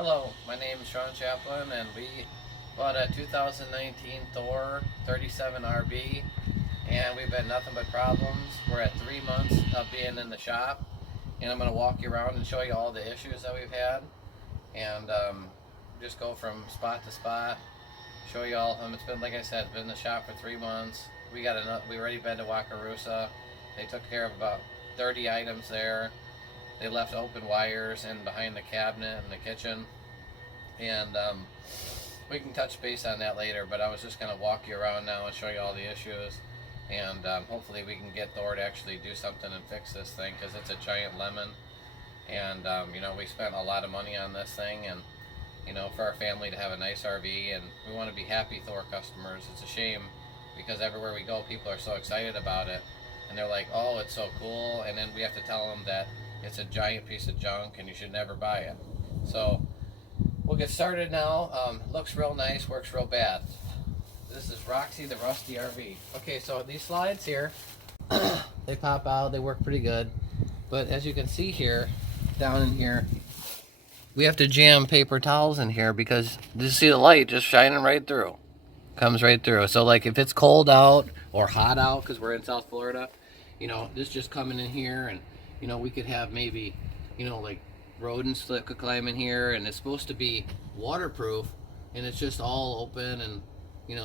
Hello, my name is Sean Chaplin, and we bought a 2019 Thor 37 RB, and we've had nothing but problems. We're at 3 months of being in the shop, and I'm going to walk you around and show you all the issues that we've had, and just go from spot to spot, show you all of them. It's been, like I said, been in the shop for 3 months. We already been to Wakarusa. They took care of about 30 items there. They left open wires in behind the cabinet in the kitchen, and we can touch base on that later. But I was just going to walk you around now and show you all the issues, and hopefully we can get Thor to actually do something and fix this thing, because it's a giant lemon, and we spent a lot of money on this thing, and for our family to have a nice RV, and we want to be happy Thor customers. It's a shame because everywhere we go, people are so excited about it, and they're like, "Oh, it's so cool," and then we have to tell them that it's a giant piece of junk and you should never buy it. So we'll get started now. Looks real nice, works real bad. This is Roxy the Rusty RV. Okay, so these slides here, they pop out, they work pretty good. But as you can see here, down in here, we have to jam paper towels in here because you see the light just shining right through. Comes right through. So like if it's cold out or hot out, because we're in South Florida, this just coming in here, and we could have maybe, like rodents that could climb in here, and it's supposed to be waterproof, and it's just all open, and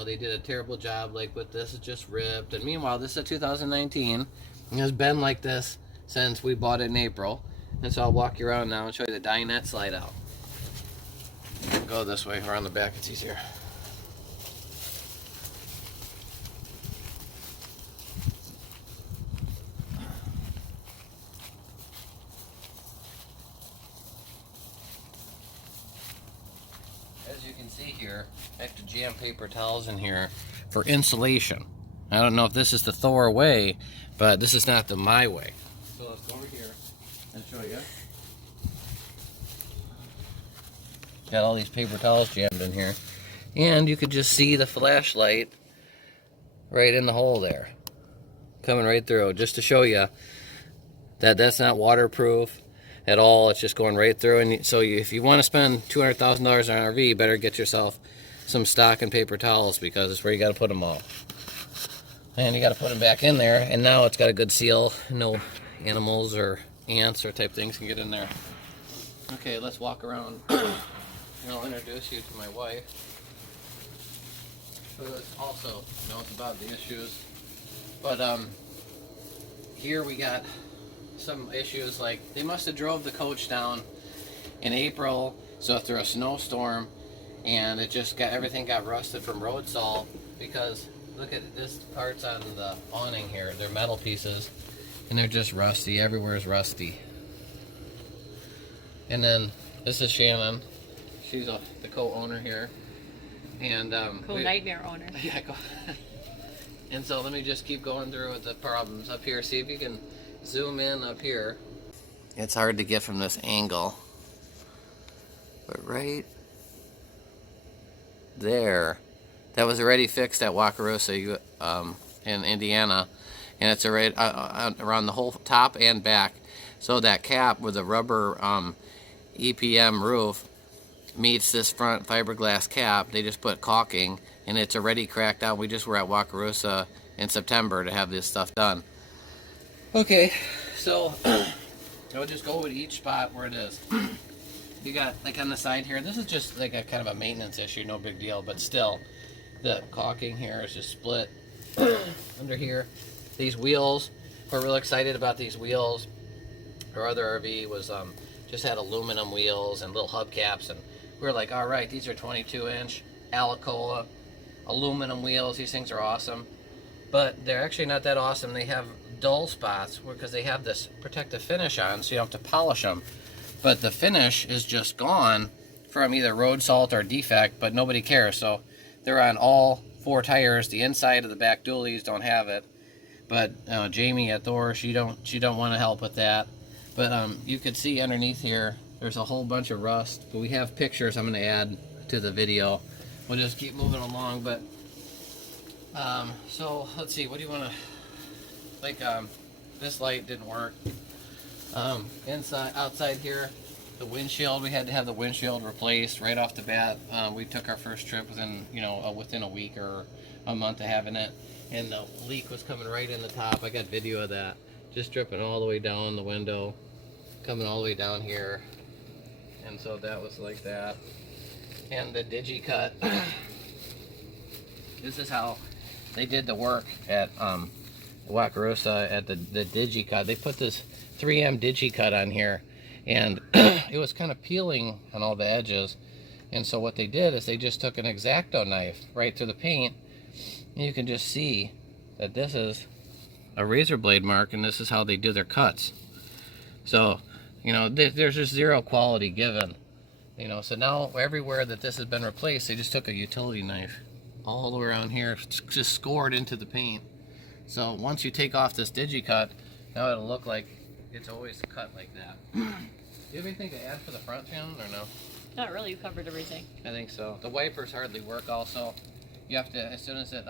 they did a terrible job like with this. It's just ripped, and meanwhile this is a 2019. It has been like this since we bought it in April, and so I'll walk you around now and show you the dinette slide out. Go this way, around the back, it's easier. As you can see here, I have to jam paper towels in here for insulation. I don't know if this is the Thor way, but this is not the my way. So let's go over here and show you. Got all these paper towels jammed in here, and you could just see the flashlight right in the hole there, coming right through, just to show you that that's not waterproof at all. It's just going right through. And so if you want to spend $200,000 on an RV, you better get yourself some stock and paper towels, because it's where you got to put them all. And you got to put them back in there, and now it's got a good seal. No animals or ants or type things can get in there. Okay, let's walk around and I'll introduce you to my wife, who also knows about the issues. But here we got some issues, like they must have drove the coach down in April, so through a snowstorm, and it just everything got rusted from road salt, because look at this, parts on the awning here, they're metal pieces, and they're just rusty. Everywhere is rusty. And then this is Shannon. She's the co-owner here, and co-nightmare owner. Yeah, and so let me just keep going through with the problems up here. See if you can zoom in up here. It's hard to get from this angle, but right there, that was already fixed at Wakarusa in Indiana, and it's already around the whole top and back. So that cap with the rubber EPM roof meets this front fiberglass cap. They just put caulking, and it's already cracked out. We just were at Wakarusa in September to have this stuff done. Okay, so I'll just go with each spot where it is. You got, like on the side here, this is just like a kind of a maintenance issue, no big deal, but still, the caulking here is just split. Under here, these wheels, we're real excited about these wheels. Our other RV was just had aluminum wheels and little hubcaps, and we were like, all right, these are 22-inch Alcoa aluminum wheels. These things are awesome, but they're actually not that awesome. They have dull spots because they have this protective finish on, so you don't have to polish them. But the finish is just gone from either road salt or defect, but nobody cares. So they're on all 4 tires. The inside of the back dualies don't have it, but Jamie at Thor, she don't want to help with that. But you could see underneath here, there's a whole bunch of rust. But we have pictures I'm going to add to the video. We'll just keep moving along. But so let's see. What do you want to? Like this light didn't work. Inside, outside here, The windshield, we had to have the windshield replaced right off the bat. We took our first trip within, within a week or a month of having it, and the leak was coming right in the top. I got video of that, just dripping all the way down the window, coming all the way down here, and so that was like that. And the DigiCut. This is how they did the work at Wakarusa at the DigiCut. They put this 3M DigiCut on here, and it was kind of peeling on all the edges. And so what they did is they just took an X-Acto knife right through the paint, and you can just see that this is a razor blade mark, and this is how they do their cuts. So, there's just zero quality given. So now everywhere that this has been replaced, they just took a utility knife all the way around here, just scored into the paint. So once you take off this DigiCut, now it'll look like it's always cut like that. Do you have anything to add for the front, Shannon, or no? Not really, you covered everything. I think so. The wipers hardly work also. You have to, as soon as it,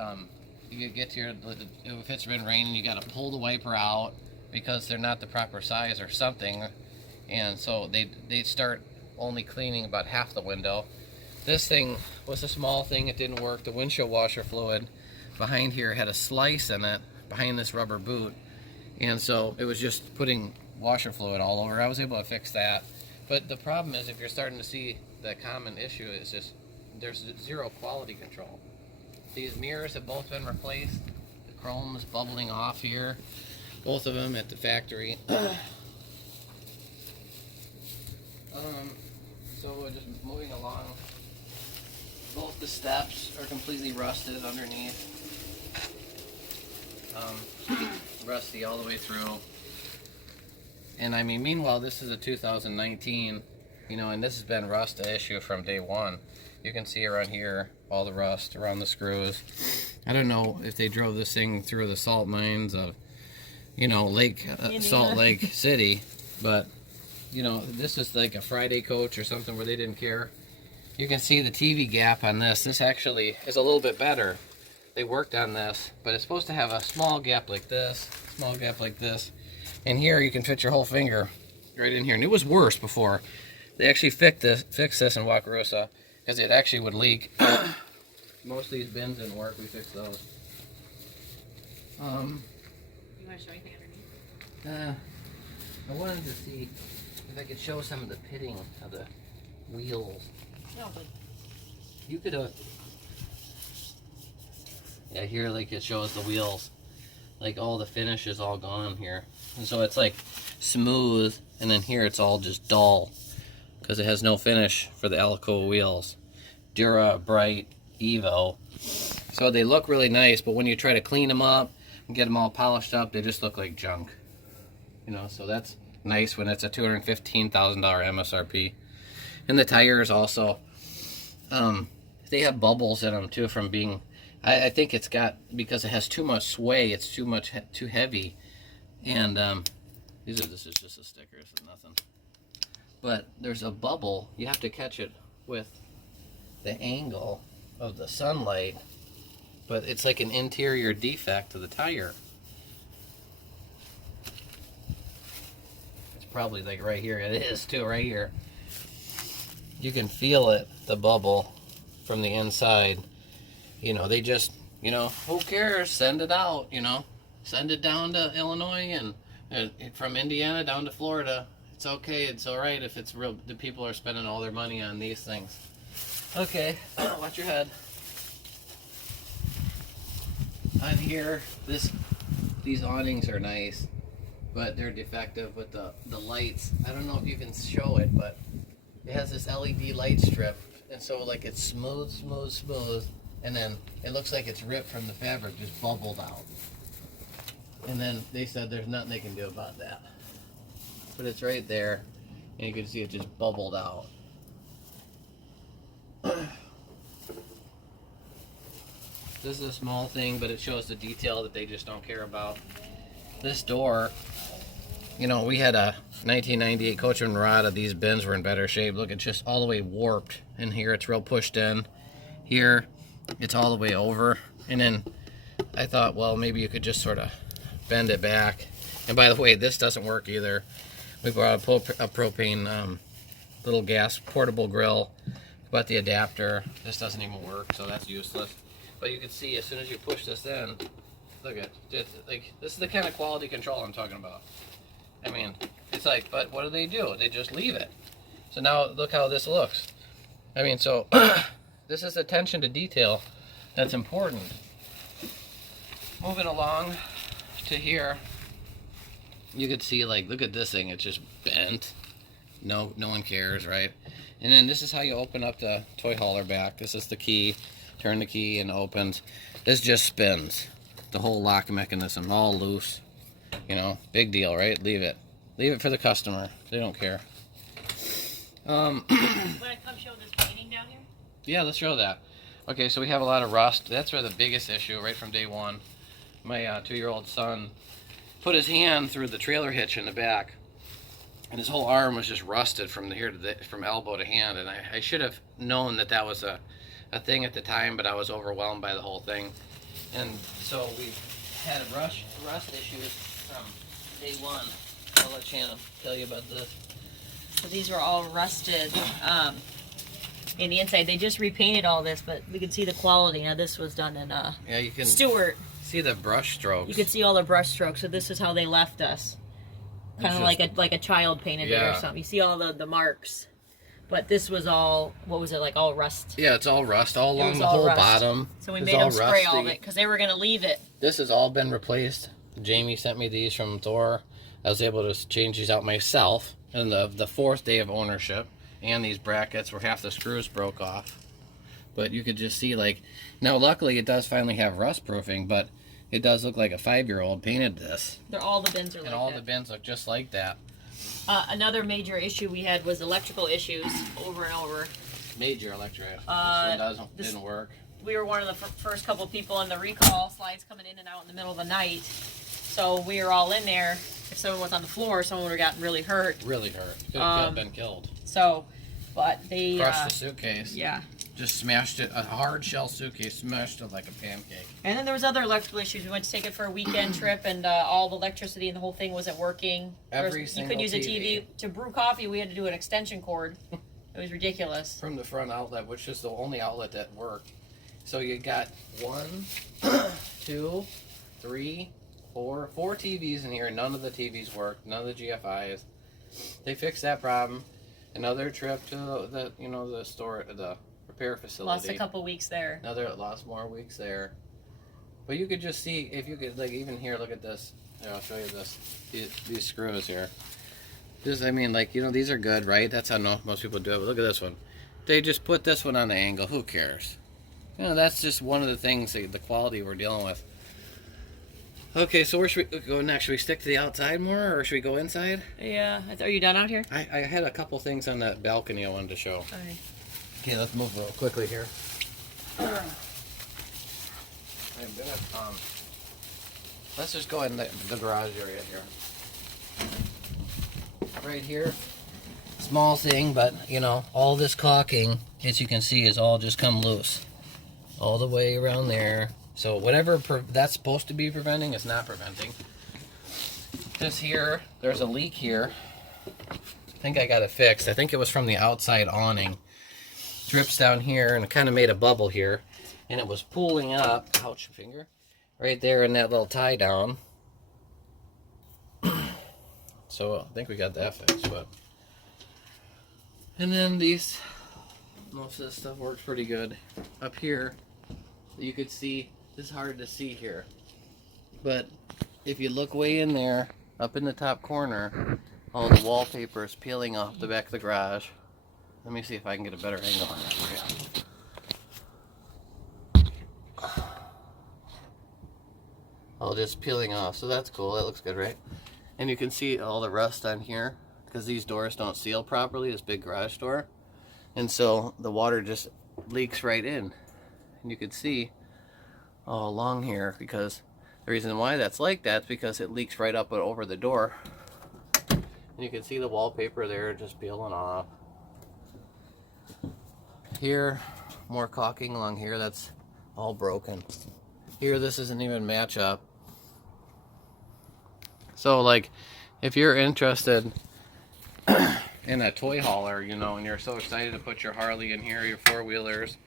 you get to your, if it's been raining, you got to pull the wiper out because they're not the proper size or something. And so they start only cleaning about half the window. This thing was a small thing, it didn't work. The windshield washer fluid behind here had a slice in it, behind this rubber boot. And so it was just putting washer fluid all over. I was able to fix that. But the problem is, if you're starting to see the common issue, is just there's zero quality control. These mirrors have both been replaced. The chrome is bubbling off here. Both of them at the factory. So we're just moving along. Both the steps are completely rusted underneath. Rusty all the way through. And I mean, meanwhile, this is a 2019, and this has been rust issue from day one. You can see around here all the rust around the screws. I don't know if they drove this thing through the salt mines of, Salt Lake City, but this is like a Friday coach or something where they didn't care. You can see the TV gap on this. This actually is a little bit better. They worked on this, but it's supposed to have a small gap like this, small gap like this. And here you can fit your whole finger right in here. And it was worse before. They actually fixed this in Wakarusa because it actually would leak. Most of these bins didn't work. We fixed those. You want to show anything underneath? I wanted to see if I could show some of the pitting of the wheels. No, but You could yeah, here like it shows the wheels, like all the finish is all gone here, and so it's like smooth, and then here it's all just dull because it has no finish for the Alcoa wheels. Dura Bright Evo. So they look really nice, but when you try to clean them up and get them all polished up, they just look like junk. So that's nice when it's a $215,000 MSRP. And the tires also, they have bubbles in them too from being, I think it's got, because it has too much sway, it's too heavy. And this is just a sticker, this is nothing. But there's a bubble, you have to catch it with the angle of the sunlight, but it's like an interior defect of the tire. It's probably like right here, it is too, right here. You can feel it, the bubble from the inside. They just, who cares, send it out, send it down to Illinois and from Indiana down to Florida. It's okay, it's all right if it's real. The people are spending all their money on these things. Okay, watch your head. On here, these awnings are nice, but they're defective with the lights. I don't know if you can show it, but it has this LED light strip, and so like it's smooth, and then it looks like it's ripped from the fabric, just bubbled out. And then they said there's nothing they can do about that. But it's right there, and you can see it just bubbled out. This is a small thing, but it shows the detail that they just don't care about. This door, we had a 1998 Coachman Murata. These bins were in better shape. Look, it's just all the way warped. And here it's real pushed in. Here, it's all the way over. And then I thought, well, maybe you could just sort of bend it back. And by the way, this doesn't work either. We brought a propane little gas portable grill, but the adapter, this doesn't even work, so that's useless. But you can see as soon as you push this in, look at it, like this is the kind of quality control I'm talking about. I mean, it's like, but what do? They just leave it. So now look how this looks. I mean, so this is attention to detail that's important. Moving along to here, you could see, like, look at this thing, it's just bent. No one cares, right? And then this is how you open up the toy hauler back. This is the key. Turn the key and it opens. This just spins. The whole lock mechanism, all loose. You know, big deal, right? Leave it for the customer. They don't care. Want to come show this painting down here? Yeah, let's show that. Okay, so we have a lot of rust. That's where the biggest issue, right from day one. My 2-year-old son put his hand through the trailer hitch in the back, and his whole arm was just rusted from here to from elbow to hand. And I should have known that that was a thing at the time, but I was overwhelmed by the whole thing. And so we had rust issues from day one. I'll let Shannon tell you about this. So these were all rusted in the inside. They just repainted all this, but we can see the quality. Now this was done in yeah, you can Stewart. see the brush strokes. You can see all the brush strokes. So this is how they left us. Kind of like a child painted it or something. You see all the marks. But this was all, what was it, like all rust? Yeah, it's all rust all along the whole bottom. So we made them spray all of it because they were going to leave it. This has all been replaced. Jamie sent me these from Thor. I was able to change these out myself in the 4th day of ownership. And these brackets where half the screws broke off. But you could just see, like, now luckily it does finally have rust proofing, but it does look like a 5-year-old painted this. All the bins are like that. And all the bins look just like that. Another major issue we had was electrical issues over and over. Major electric. This one didn't work. We were one of the first couple people in the recall, slides coming in and out in the middle of the night. So we were all in there. If someone was on the floor, someone would have gotten really hurt. Really hurt. Could have been killed. So, but they... Crushed the suitcase. Yeah. Just smashed it. A hard shell suitcase, smashed it like a pancake. And then there was other electrical issues. We went to take it for a weekend trip, and all the electricity and the whole thing wasn't working. You couldn't use a TV. To brew coffee, we had to do an extension cord. It was ridiculous. From the front outlet, which is the only outlet that worked. So you got 1, 2, 3, 4 TVs in here. None of the TVs worked. None of the GFIs. They fixed that problem. Another trip to the store, the repair facility. Lost a couple weeks there. Lost more weeks there. But you could just see, if you could, like, even here, look at this. Here, I'll show you this. These screws here. I mean, like, these are good, right? That's how most people do it. But look at this one. They just put this one on the angle. Who cares? That's just one of the things, the quality we're dealing with. Okay, so where should we go next? Should we stick to the outside more, or should we go inside? Yeah. Are you done out here? I had a couple things on that balcony I wanted to show. All right. Okay, let's move real quickly here. Let's just go in the garage area here. Right here. Small thing, but, all this caulking, as you can see, is all just come loose. All the way around there. So whatever that's supposed to be preventing is not preventing. This here, there's a leak here. I think I got it fixed. I think it was from the outside awning. Drips down here and it kind of made a bubble here. And it was pooling up, ouch, finger, right there in that little tie down. So I think we got that fixed, but. And then most of this stuff works pretty good. Up here, you could see, it's hard to see here. But if you look way in there, up in the top corner, all the wallpaper is peeling off the back of the garage. Let me see if I can get a better angle on that for you. All just peeling off, so that's cool. That looks good, right? And you can see all the rust on here because these doors don't seal properly, this big garage door. And so the water just leaks right in. And you can see all along here, because the reason why that's like that is because it leaks right up and over the door. And you can see the wallpaper there just peeling off. Here, more caulking along here, that's all broken. Here, this isn't even match up. So, like, if you're interested in a toy hauler, you know, and you're so excited to put your Harley in here, your four-wheelers.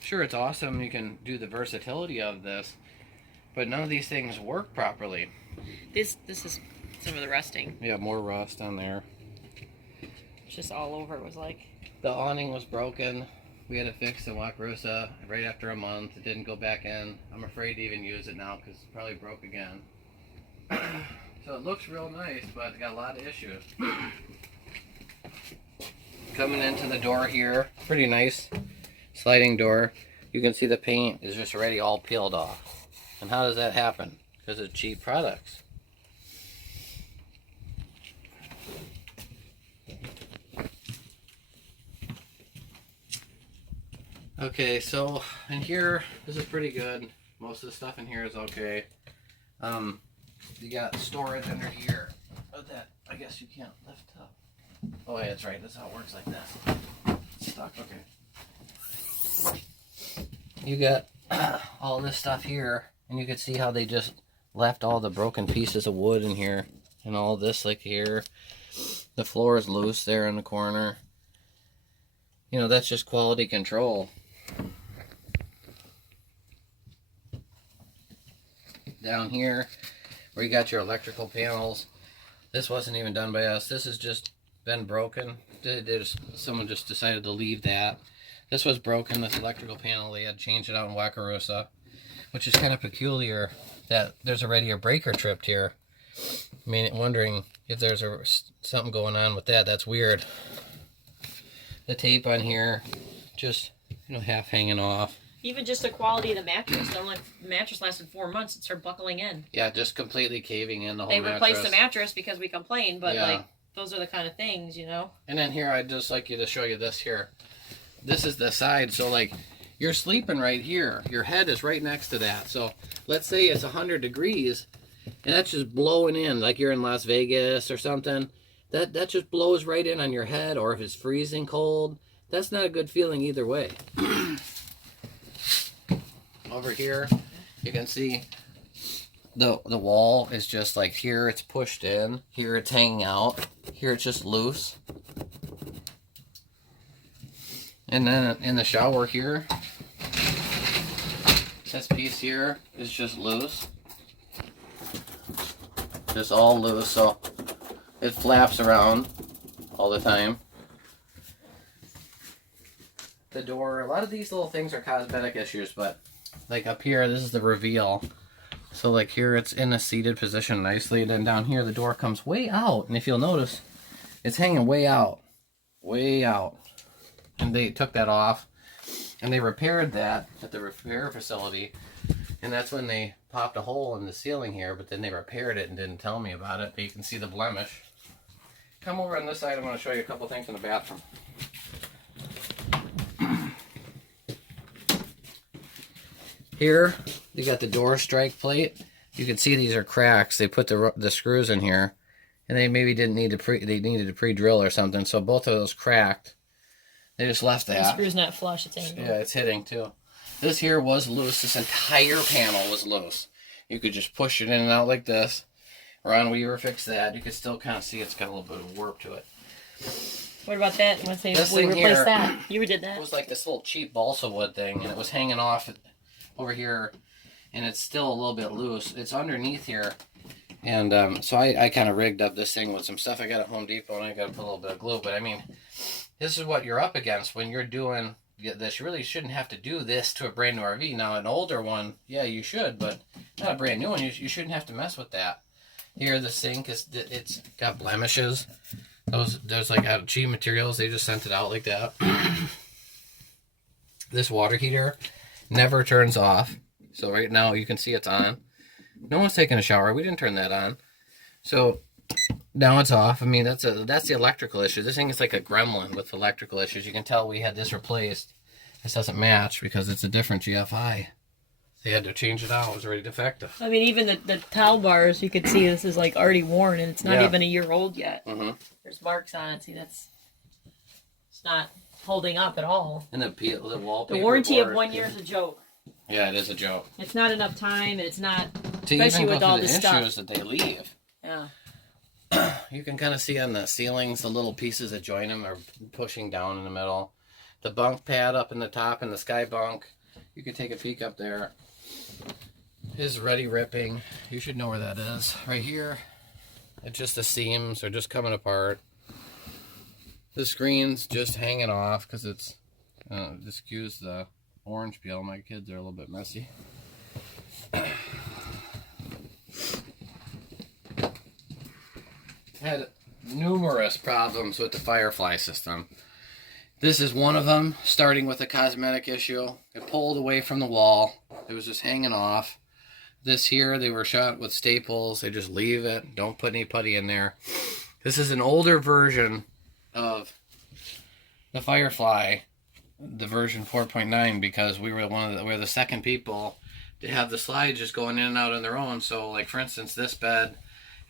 Sure, it's awesome. You can do the versatility of this, but none of these things work properly. This is some of the rusting. Yeah, more rust on there. It's just all over. It was like the awning was broken. We had to fix in Wakarusa right after a month. It didn't go back in. I'm afraid to even use it now because it's probably broke again. So it looks real nice, but it got a lot of issues. Coming into the door here, pretty nice sliding door. You can see the paint is just already all peeled off. And how does that happen? Because it's cheap products. Okay, so in here, this is pretty good. Most of the stuff in here is okay. You got storage under here. Oh, that I guess you can't lift up. Oh, yeah, that's right. That's how it works, like this. It's stuck. Okay. You got all this stuff here, and you can see how they just left all the broken pieces of wood in here, and all this like here. The floor is loose there in the corner. You know, that's just quality control. Down here, where you got your electrical panels, this wasn't even done by us. This has just been broken. Someone just decided to leave that. This was broken, this electrical panel. They had to change it out in Wakarusa, which is kind of peculiar that there's already a breaker tripped here. I mean, wondering if there's something going on with that. That's weird. The tape on here, just, you know, half hanging off. even just the quality of the mattress. The mattress lasted 4 months. It started buckling in. Yeah, just completely caving in the whole They mattress. replaced the mattress because we complained, but Yeah. like those are the kind of things, you know. And then here, I'd just like you to show you this here. This is the side, so like you're sleeping right here. Your head is right next to that. So let's say it's 100 degrees, and that's just blowing in, like you're in Las Vegas or something. That just blows right in on your head, or if it's freezing cold, that's not a good feeling either way. Over here, you can see the wall is just like here it's pushed in, here it's hanging out, here it's just loose. And then in the shower here, this piece here is just loose. Just all loose, so it flaps around all the time. The door, a lot of these little things are cosmetic issues, but like up here, this is the reveal. So like here it's in a seated position nicely, and then down here the door comes way out, and if you'll notice, it's hanging way out. Way out. And they took that off, and they repaired that at the repair facility, and that's when they popped a hole in the ceiling here, but then they repaired it and didn't tell me about it, but you can see the blemish. Come over on this side, I'm going to show you a couple things in the bathroom. Here, you got the door strike plate. You can see these are cracks. They put the screws in here, and they maybe didn't need to they needed to pre-drill or something, so both of those cracked. They just left that. The screw's not flush, it's angled. Yeah, it's hitting too. This here was loose. This entire panel was loose. You could just push it in and out like this. Ron Weaver fixed that. You could still kind of see it's got a little bit of warp to it. What about that? Let's say This we thing replaced here, that. You did It that. was like this little cheap balsa wood thing, and it was hanging off over here, and it's still a little bit loose. It's underneath here, and so I kind of rigged up this thing with some stuff I got at Home Depot, and I got to put a little bit of glue. But I mean, this is what you're up against when you're doing this. You really shouldn't have to do this to a brand new RV. Now, an older one, yeah, you should, but not a brand new one. You shouldn't have to mess with that. Here, the sink it's got blemishes. There's like out of cheap materials. They just sent it out like that. This water heater never turns off. So right now you can see it's on. No one's taking a shower. We didn't turn that on. So now it's off. I mean, that's the electrical issue. This thing is like a gremlin with electrical issues. You can tell we had this replaced. This doesn't match because it's a different GFI. They had to change it out. It was already defective. I mean, even the towel bars, you could see this is like already worn, and it's not even a year old yet. Mm-hmm. There's marks on it. See, it's not holding up at all. And the wallpaper. The warranty of board. 1 year is a joke. Yeah, it is a joke. It's not enough time, and it's not, To especially even with go all through this the stuff. issues that they leave. Yeah. You can kind of see on the ceilings the little pieces that join them are pushing down in the middle. The bunk pad up in the top and the sky bunk, you can take a peek up there, is ready ripping. You should know where that is. Right here. It's just the seams are just coming apart. The screen's just hanging off because it's, excuse the orange peel. My kids are a little bit messy. Had numerous problems with the Firefly system. This is one of them, starting with a cosmetic issue. It pulled away from the wall. It was just hanging off. This here, they were shot with staples. They just leave it. Don't put any putty in there. This is an older version of the Firefly, the version 4.9, because we were the second people to have the slides just going in and out on their own. So, like for instance, this bed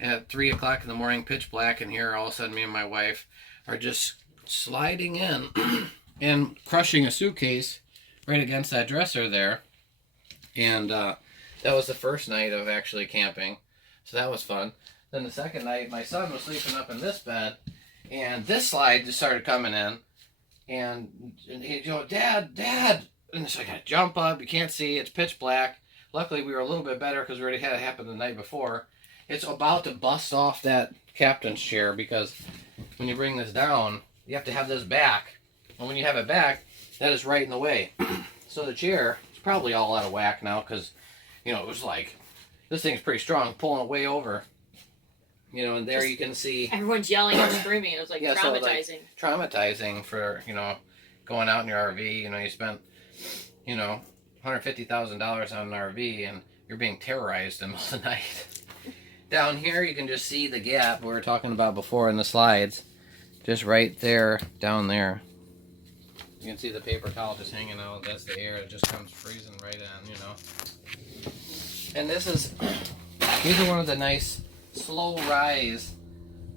at 3 o'clock in the morning, pitch black in here. All of a sudden, me and my wife are just sliding in and crushing a suitcase right against that dresser there. And that was the first night of actually camping, so that was fun. Then the second night, my son was sleeping up in this bed, and this slide just started coming in, and he, Dad, and so I got to jump up. You can't see; it's pitch black. Luckily, we were a little bit better because we already had it happen the night before. It's about to bust off that captain's chair because when you bring this down, you have to have this back. And when you have it back, that is right in the way. So the chair is probably all out of whack now because, it was like, this thing's pretty strong, pulling it way over. And there you can see. Everyone's yelling and screaming. It was like traumatizing. So traumatizing for, going out in your RV. You spent, $150,000 on an RV and you're being terrorized in the middle of the night. Down here, you can just see the gap we were talking about before in the slides. Just right there, down there. You can see the paper towel just hanging out. That's the air. It just comes freezing right in, And these are one of the nice slow rise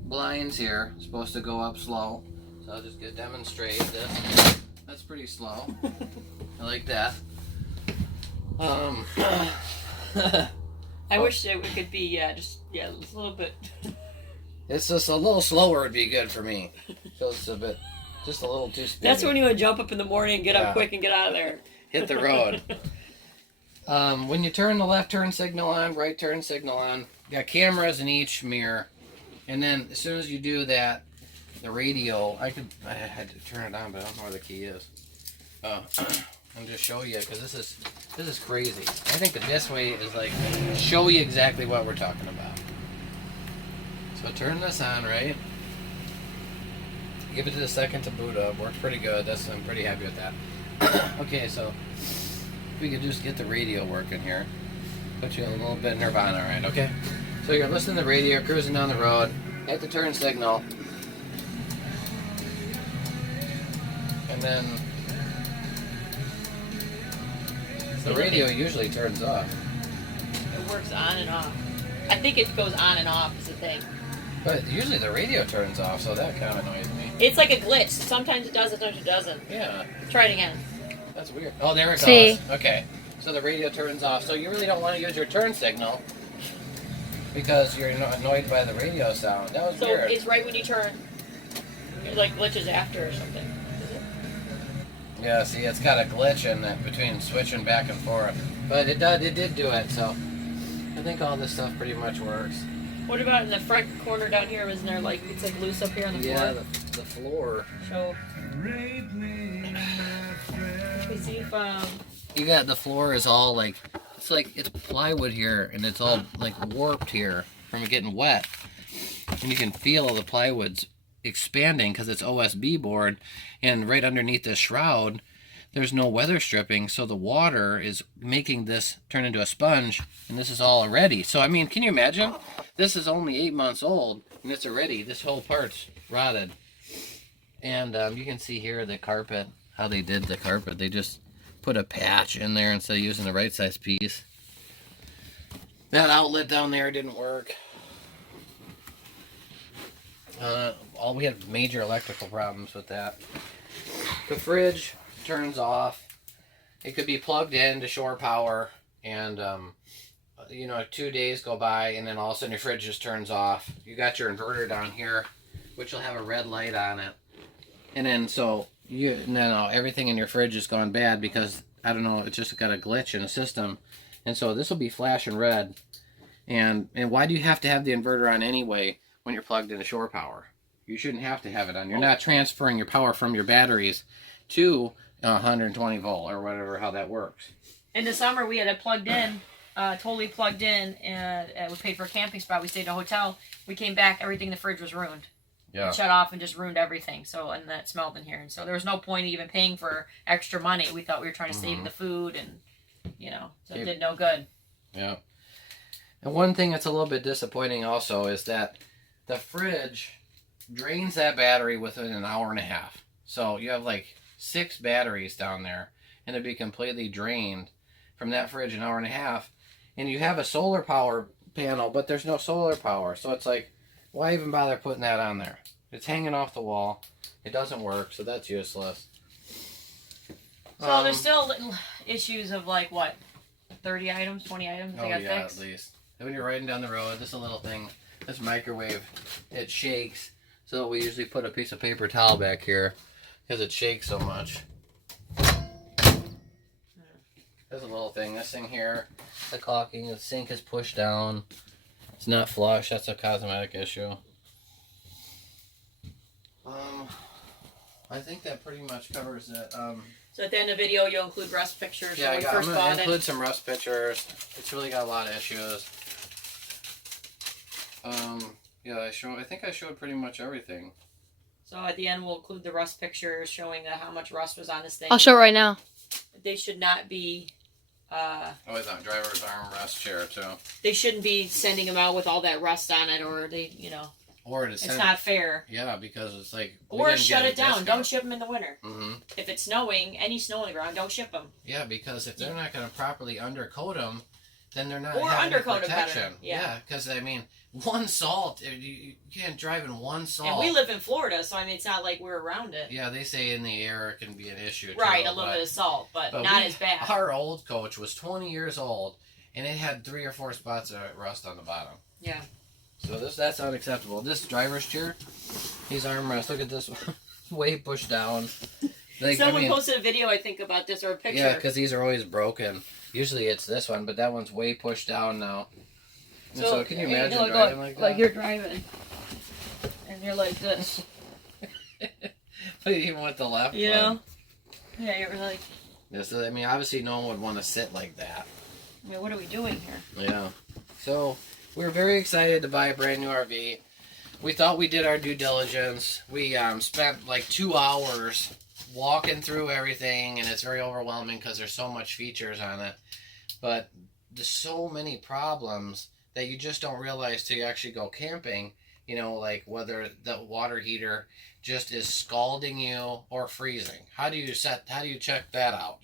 blinds here. It's supposed to go up slow. So I'll just demonstrate this. That's pretty slow. I like that. I wish it could be just a little bit. It's just a little slower would be good for me. So it's just a little too speedy. That's when you would jump up in the morning, get up quick, and get out of there. Hit the road. When you turn the left turn signal on, right turn signal on, you got cameras in each mirror. And then as soon as you do that, the radio, I had to turn it on, but I don't know where the key is. And just show you, because this is crazy. I think the best way is like show you exactly what we're talking about. So turn this on, right? Give it a second to boot up. Works pretty good. I'm pretty happy with that. Okay, so we could just get the radio working here. Put you a little bit nirvana, right? Okay. So you're listening to the radio, cruising down the road, hit the turn signal, and then the radio usually turns off. It works on and off. I think it goes on and off is the thing. But usually the radio turns off, so that kind of annoys me. It's like a glitch. Sometimes it does, sometimes it doesn't. Yeah. Try it again. That's weird. Oh, there it goes. Okay. So the radio turns off. So you really don't want to use your turn signal because you're annoyed by the radio sound. That was weird. So it's right when you turn. It like glitches after or something. Is it? Yeah, see, it's got a glitch in it between switching back and forth. But it did do it, so I think all this stuff pretty much works. What about in the front corner down here? Isn't there like it's like loose up here on the floor? Yeah, the floor. So we see if you got the floor is all like it's plywood here and it's all like warped here from it getting wet, and you can feel the plywood's expanding because it's OSB board, and right underneath the shroud there's no weather stripping, so the water is making this turn into a sponge, and this is all already. So I mean, can you imagine? This is only 8 months old and it's already, this whole part's rotted. And you can see here the carpet, how they did the carpet. They just put a patch in there instead of using the right size piece. That outlet down there didn't work. We had major electrical problems with that. The fridge turns off. It could be plugged in to shore power, and 2 days go by, and then all of a sudden your fridge just turns off. You got your inverter down here, which will have a red light on it, and then everything in your fridge has gone bad because I don't know, it just got a glitch in the system, and so this will be flashing red. And why do you have to have the inverter on anyway when you're plugged into shore power? You shouldn't have to have it on. You're not transferring your power from your batteries to 120 volt or whatever, how that works. In the summer, we had it plugged in, totally plugged in, and we paid for a camping spot. We stayed in a hotel. We came back, everything in the fridge was ruined. Yeah. It shut off and just ruined everything. So, and that smelled in here. And so there was no point even paying for extra money. We thought we were trying to save the food, and, so it did no good. Yeah. And one thing that's a little bit disappointing also is that the fridge drains that battery within an hour and a half. So you have like 6 batteries down there, and it'd be completely drained from that fridge in an hour and a half. And you have a solar power panel, but there's no solar power. So it's like, why even bother putting that on there? It's hanging off the wall. It doesn't work, so that's useless. So there's still little issues of like, what, 30 items, 20 items they got fixed? At least. And when you're riding down the road, this little thing, this microwave, it shakes. So we usually put a piece of paper towel back here because it shakes so much. There's a little thing. This thing here, the caulking, the sink is pushed down. It's not flush. That's a cosmetic issue. I think that pretty much covers it. So at the end of the video, you'll include rust pictures. Yeah, when I'm going to include some rust pictures. It's really got a lot of issues. Yeah, I think I showed pretty much everything. So at the end, we'll include the rust pictures showing how much rust was on this thing. I'll show it right now. They should not be... it's on driver's armrest chair, too. They shouldn't be sending them out with all that rust on it, or they, Or it's not fair. Yeah, because it's like... Or shut it down. Don't ship them in the winter. Mm-hmm. If it's snowing, any snow on the ground, don't ship them. Yeah, because if they're not going to properly undercoat them, then they're not or having undercoat protection. Them better. Yeah, because I mean, one salt, you can't drive in one salt. And we live in Florida, so I mean, it's not like we're around it. Yeah, they say in the air it can be an issue. Right, too, a little bit of salt, but not as bad. Our old coach was 20 years old, and it had 3 or 4 spots of rust on the bottom. Yeah. So that's unacceptable. This driver's chair, these armrests, look at this one, way pushed down. Someone posted a video, I think, about this, or a picture. Yeah, because these are always broken. Usually it's this one, but that one's way pushed down now. So can you imagine driving like that? Like you're driving, and you're like this. But even with the left you one. know? Yeah, you're like... Yeah, so, I mean, obviously no one would want to sit like that. I mean, what are we doing here? Yeah. So, we were very excited to buy a brand new RV. We thought we did our due diligence. We spent like 2 hours walking through everything, and it's very overwhelming because there's so much features on it. But there's so many problems that you just don't realize till you actually go camping. You know, like whether the water heater just is scalding you or freezing. How do you check that out,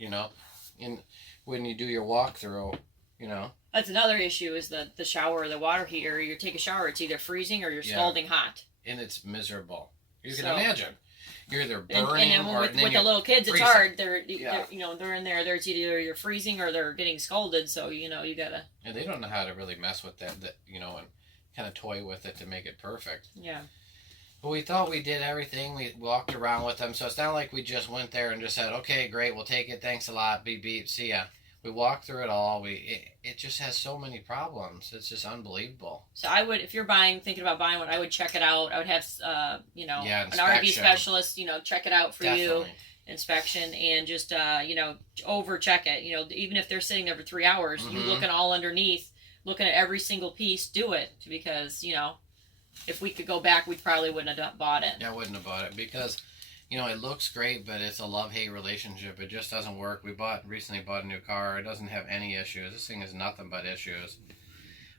when you do your walkthrough, That's another issue is the shower or the water heater. You take a shower, it's either freezing or you're scalding hot. And it's miserable. You can imagine. You're either burning with the little kids, freezing. It's hard. They're in there. There's either you're freezing or they're getting scalded. So you gotta. And they don't know how to really mess with that, and kind of toy with it to make it perfect. Yeah. But we thought we did everything. We walked around with them, so it's not like we just went there and just said, "Okay, great, we'll take it. Thanks a lot. Beep beep. See ya." We walked through it all. It just has so many problems. It's just unbelievable. So I would, if you're thinking about buying one, I would check it out. I would have, an RV specialist, check it out for you, inspection, and just, over check it. Even if they're sitting there for 3 hours, you looking all underneath, looking at every single piece, do it because if we could go back, we probably wouldn't have bought it. Yeah, I wouldn't have bought it because. It looks great, but it's a love-hate relationship. It just doesn't work. We recently bought a new car. It doesn't have any issues. This thing has nothing but issues.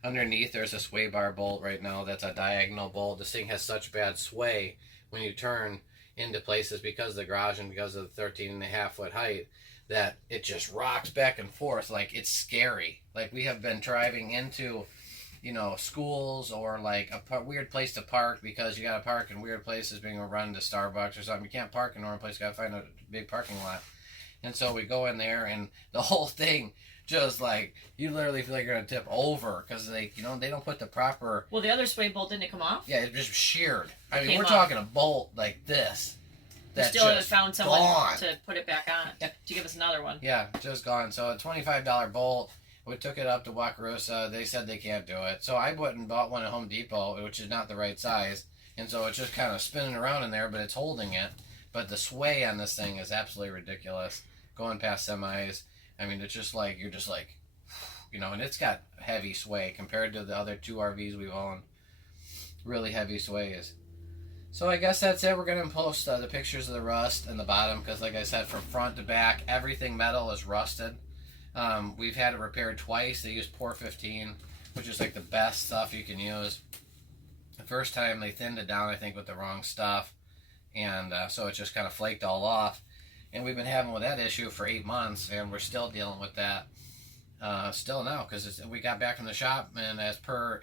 Underneath, there's a sway bar bolt right now. That's a diagonal bolt. This thing has such bad sway when you turn into places because of the garage and because of the 13.5-foot height that it just rocks back and forth. Like, it's scary. Like, we have been driving into... schools or like a weird place to park because you got to park in weird places, being run to Starbucks or something. You can't park in a normal place. You got to find a big parking lot. And so we go in there and the whole thing just like you literally feel like you're gonna tip over because they don't put the proper. Well, the other sway bolt didn't come off. Yeah, it just sheared. I mean, we're talking a bolt like this. We still haven't found someone to put it back on to give us another one. Yeah, just gone. So a $25 bolt. We took it up to Wakarusa. They said they can't do it. So I went and bought one at Home Depot, which is not the right size. And so it's just kind of spinning around in there, but it's holding it. But the sway on this thing is absolutely ridiculous. Going past semis. I mean, it's just like, you're just like, and it's got heavy sway compared to the other 2 RVs we've owned. Really heavy sways. So I guess that's it. We're going to post the pictures of the rust in the bottom because, like I said, from front to back, everything metal is rusted. We've had it repaired twice. They used Pour 15, which is like the best stuff you can use. The first time they thinned it down, I think, with the wrong stuff. And so it just kind of flaked all off. And we've been having with that issue for 8 months, and we're still dealing with that still now because we got back from the shop, and as per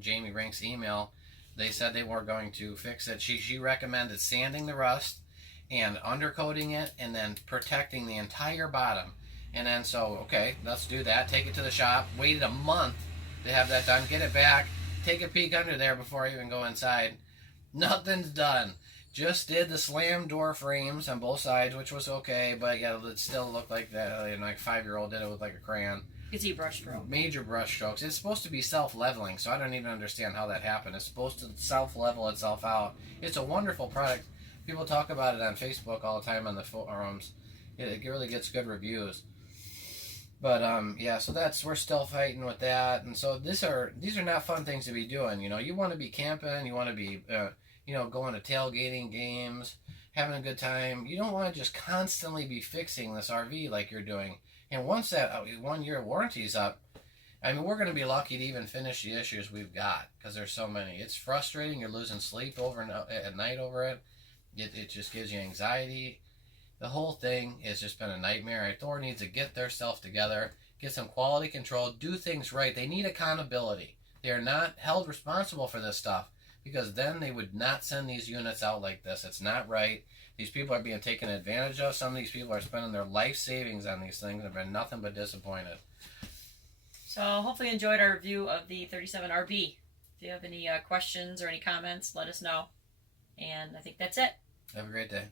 Jamie Rink's email, they said they were going to fix it. She recommended sanding the rust and undercoating it and then protecting the entire bottom. And then so, okay, let's do that. Take it to the shop. Waited a month to have that done. Get it back. Take a peek under there before I even go inside. Nothing's done. Just did the slam door frames on both sides, which was okay, but yeah, it still looked like that. Like a 5-year-old did it with like a crayon. You can see brush stroke. Major brush strokes. It's supposed to be self-leveling, so I don't even understand how that happened. It's supposed to self-level itself out. It's a wonderful product. People talk about it on Facebook all the time on the forums. It really gets good reviews. But yeah, so we're still fighting with that, and so these are not fun things to be doing. You want to be camping, you want to be going to tailgating games, having a good time. You don't want to just constantly be fixing this RV like you're doing. And once that 1-year warranty's up, I mean, we're going to be lucky to even finish the issues we've got because there's so many. It's frustrating. You're losing sleep at night over it. It just gives you anxiety. The whole thing has just been a nightmare. Thor needs to get their stuff together, get some quality control, do things right. They need accountability. They are not held responsible for this stuff because then they would not send these units out like this. It's not right. These people are being taken advantage of. Some of these people are spending their life savings on these things and have been nothing but disappointed. So hopefully you enjoyed our review of the 37RB. If you have any questions or any comments, let us know. And I think that's it. Have a great day.